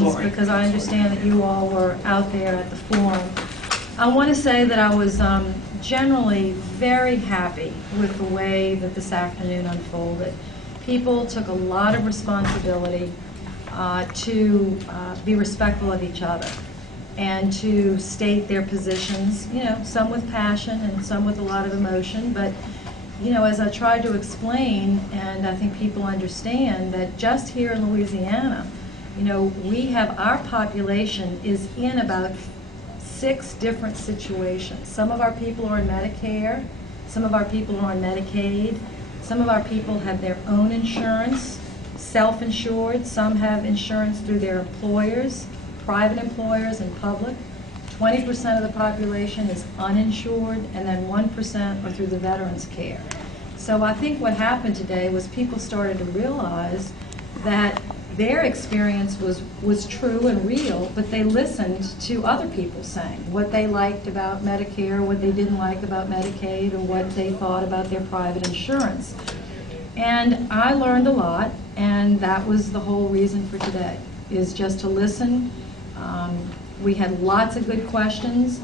things because I understand that you all were out there at the forum. I want to say that I was generally very happy with the way that this afternoon unfolded. People took a lot of responsibility to be respectful of each other and to state their positions, you know, some with passion and some with a lot of emotion, but you know, as I tried to explain, and I think people understand that just here in Louisiana, you know, we have, our population is in about 6 different situations. Some of our people are on Medicare, some of our people are on Medicaid, some of our people have their own insurance, self-insured, some have insurance through their employers, private employers and public. 20% of the population is uninsured, and then 1% are through the Veterans Care. So I think what happened today was people started to realize that their experience was true and real, but they listened to other people saying what they liked about Medicare, what they didn't like about Medicaid, or what they thought about their private insurance. And I learned a lot, and that was the whole reason for today, is just to listen. We had lots of good questions,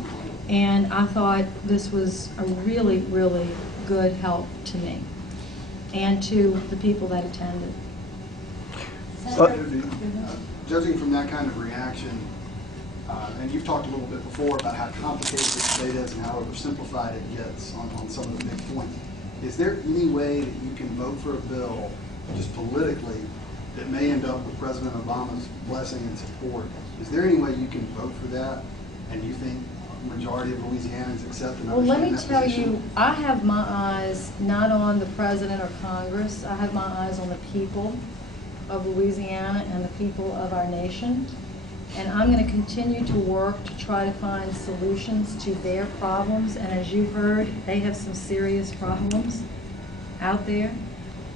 and I thought this was a really, really good help to me and to the people that attended. Judging from that kind of reaction, and you've talked a little bit before about how complicated the state is and how oversimplified it gets on some of the big points, is there any way that you can vote for a bill just politically that may end up with President Obama's blessing and support? Is there any way you can vote for that, and you think the majority of Louisianans accept and understand that position? Well, let me tell you, I have my eyes not on the President or Congress. I have my eyes on the people of Louisiana and the people of our nation. And I'm going to continue to work to try to find solutions to their problems. And as you've heard, they have some serious problems out there,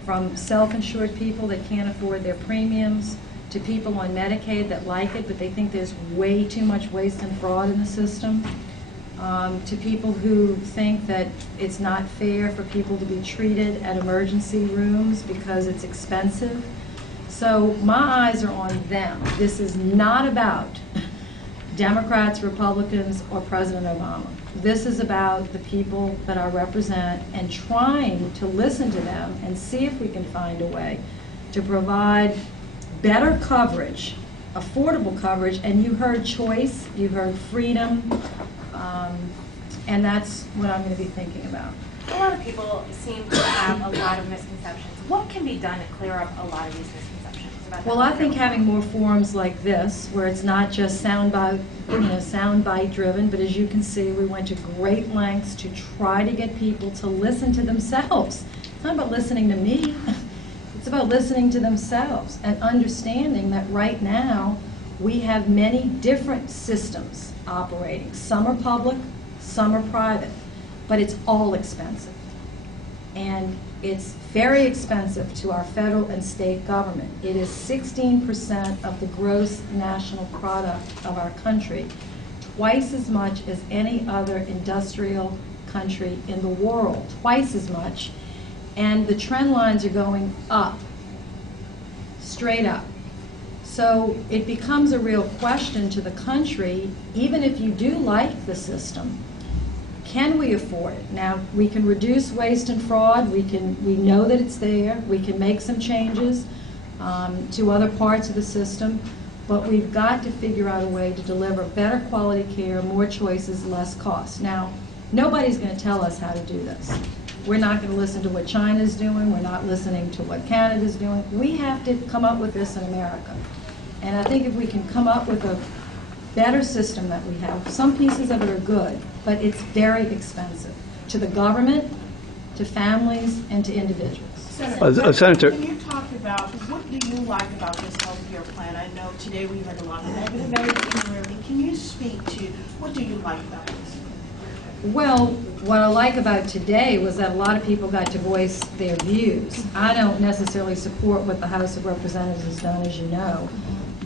from self-insured people that can't afford their premiums, to people on Medicaid that like it, but they think there's way too much waste and fraud in the system, to people who think that it's not fair for people to be treated at emergency rooms because it's expensive. So my eyes are on them. This is not about Democrats, Republicans, or President Obama. This is about the people that I represent and trying to listen to them and see if we can find a way to provide better coverage, affordable coverage, and you heard choice, you heard freedom, and that's what I'm going to be thinking about. A lot of people seem to have a lot of misconceptions. What can be done to clear up a lot of these misconceptions about Well, I think having more forums like this, where it's not just soundbite driven, but as you can see, we went to great lengths to try to get people to listen to themselves. It's not about listening to me. It's about listening to themselves and understanding that right now we have many different systems operating. Some are public, some are private, but it's all expensive. And it's very expensive to our federal and state government. It is 16% of the gross national product of our country, twice as much as any other industrial country in the world, twice as much. And the trend lines are going up, straight up. So it becomes a real question to the country, even if you do like the system, can we afford it? Now, we can reduce waste and fraud. We know that it's there. We can make some changes to other parts of the system, but we've got to figure out a way to deliver better quality care, more choices, less cost. Now, nobody's going to tell us how to do this. We're not going to listen to what China's doing. We're not listening to what Canada's doing. We have to come up with this in America. And I think if we can come up with a better system that we have, some pieces of it are good, but it's very expensive to the government, to families, and to individuals. Senator, can you talk about what do you like about this health care plan? I know today we heard a lot of negative everything. Can you speak to what do you like about this? Well, what I like about today was that a lot of people got to voice their views. I don't necessarily support what the House of Representatives has done, as you know,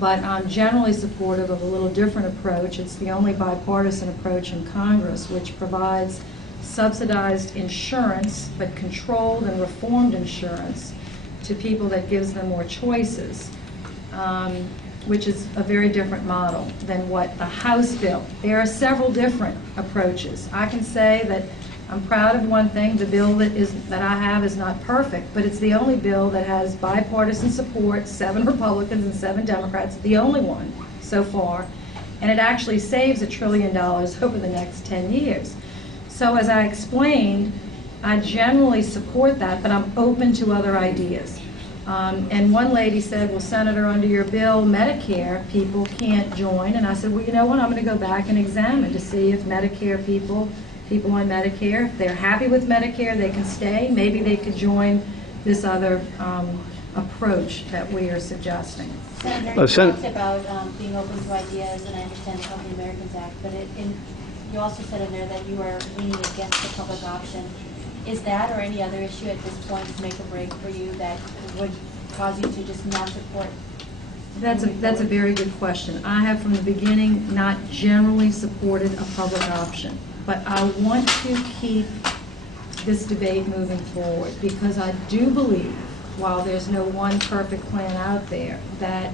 but I'm generally supportive of a little different approach. It's the only bipartisan approach in Congress, which provides subsidized insurance, but controlled and reformed insurance to people that gives them more choices. which is a very different model than what the House bill. There are several different approaches. I can say that I'm proud of one thing. The bill that I have is not perfect, but it's the only bill that has bipartisan support, 7 Republicans and 7 Democrats, the only one so far, and it actually saves $1 trillion over the next 10 years. So as I explained, I generally support that, but I'm open to other ideas. And one lady said, well, Senator, under your bill, Medicare people can't join. And I said, well, you know what, I'm going to go back and examine to see if Medicare people on Medicare, if they're happy with Medicare, they can stay. Maybe they could join this other approach that we are suggesting. Senator, you talked about being open to ideas, and I understand the Helping Americans Act, but you also said in there that you are leaning against the public option. Is that or any other issue at this point to make a break for you that would cause you to just not support? That's a very good question. I have from the beginning not generally supported a public option, but I want to keep this debate moving forward because I do believe, while there's no one perfect plan out there, that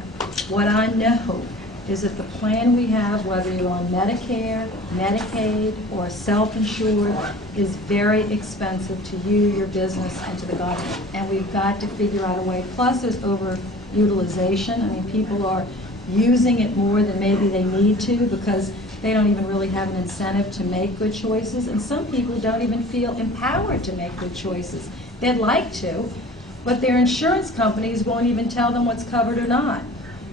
what I know is that the plan we have, whether you're on Medicare, Medicaid, or self-insured, is very expensive to you, your business, and to the government. And we've got to figure out a way. Plus, there's overutilization. I mean, people are using it more than maybe they need to because they don't even really have an incentive to make good choices. And some people don't even feel empowered to make good choices. They'd like to, but their insurance companies won't even tell them what's covered or not.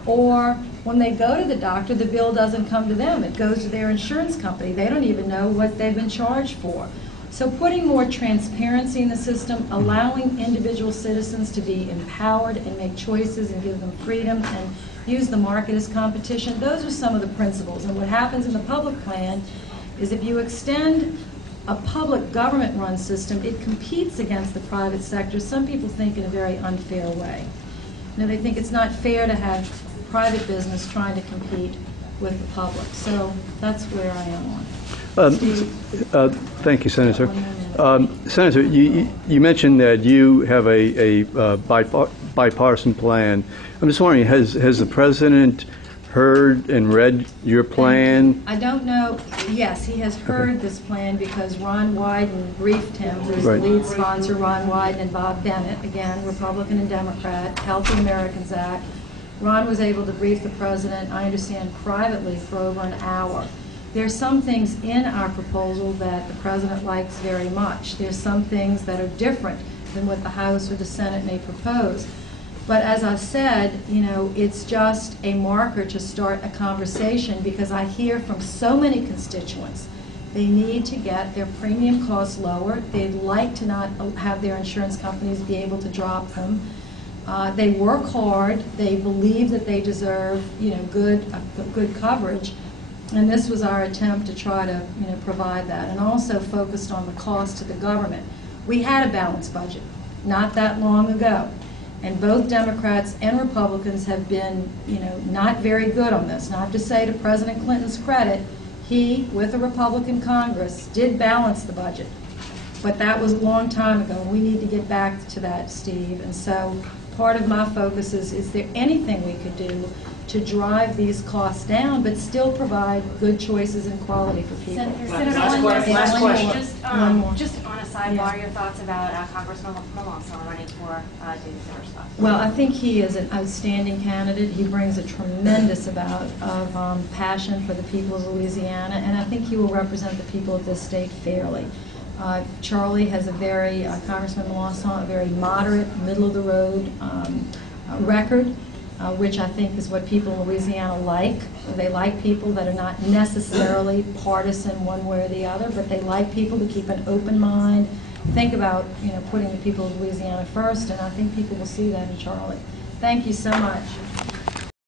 Or when they go to the doctor, the bill doesn't come to them. It goes to their insurance company. They don't even know what they've been charged for. So putting more transparency in the system, allowing individual citizens to be empowered and make choices and give them freedom and use the market as competition, those are some of the principles. And what happens in the public plan is if you extend a public government-run system, it competes against the private sector. Some people think in a very unfair way. You know, they think it's not fair to have private business trying to compete with the public. So that's where I am on. Thank you, Senator. Senator, you mentioned that you have a bipartisan plan. I'm just wondering, has the President heard and read your plan? I don't know. Yes, he has heard this plan because Ron Wyden briefed him, who's the lead sponsor, Ron Wyden and Bob Bennett, again, Republican and Democrat, Healthy Americans Act. Ron was able to brief the President, I understand, privately for over an hour. There's some things in our proposal that the President likes very much. There's some things that are different than what the House or the Senate may propose. But as I said, you know, it's just a marker to start a conversation because I hear from so many constituents. They need to get their premium costs lower. They'd like to not have their insurance companies be able to drop them. They work hard. They believe that they deserve, you know, good coverage. And this was our attempt to try to, you know, provide that, and also focused on the cost to the government. We had a balanced budget not that long ago, and both Democrats and Republicans have been, you know, not very good on this. Not to say to President Clinton's credit, he, with a Republican Congress, did balance the budget, but that was a long time ago. We need to get back to that, Steve. And so part of my focus is there anything we could do to drive these costs down, but still provide good choices and quality for people? Senator Last question. Just on a sidebar, your thoughts about Congressman Melancon running for David Vitter's spot? Well, I think he is an outstanding candidate. He brings a tremendous amount of passion for the people of Louisiana, and I think he will represent the people of this state fairly. Charlie has a very, Congressman Melancon, a very moderate, middle-of-the-road record, which I think is what people in Louisiana like. They like people that are not necessarily partisan one way or the other, but they like people to keep an open mind, think about, you know, putting the people of Louisiana first, and I think people will see that in Charlie. Thank you so much.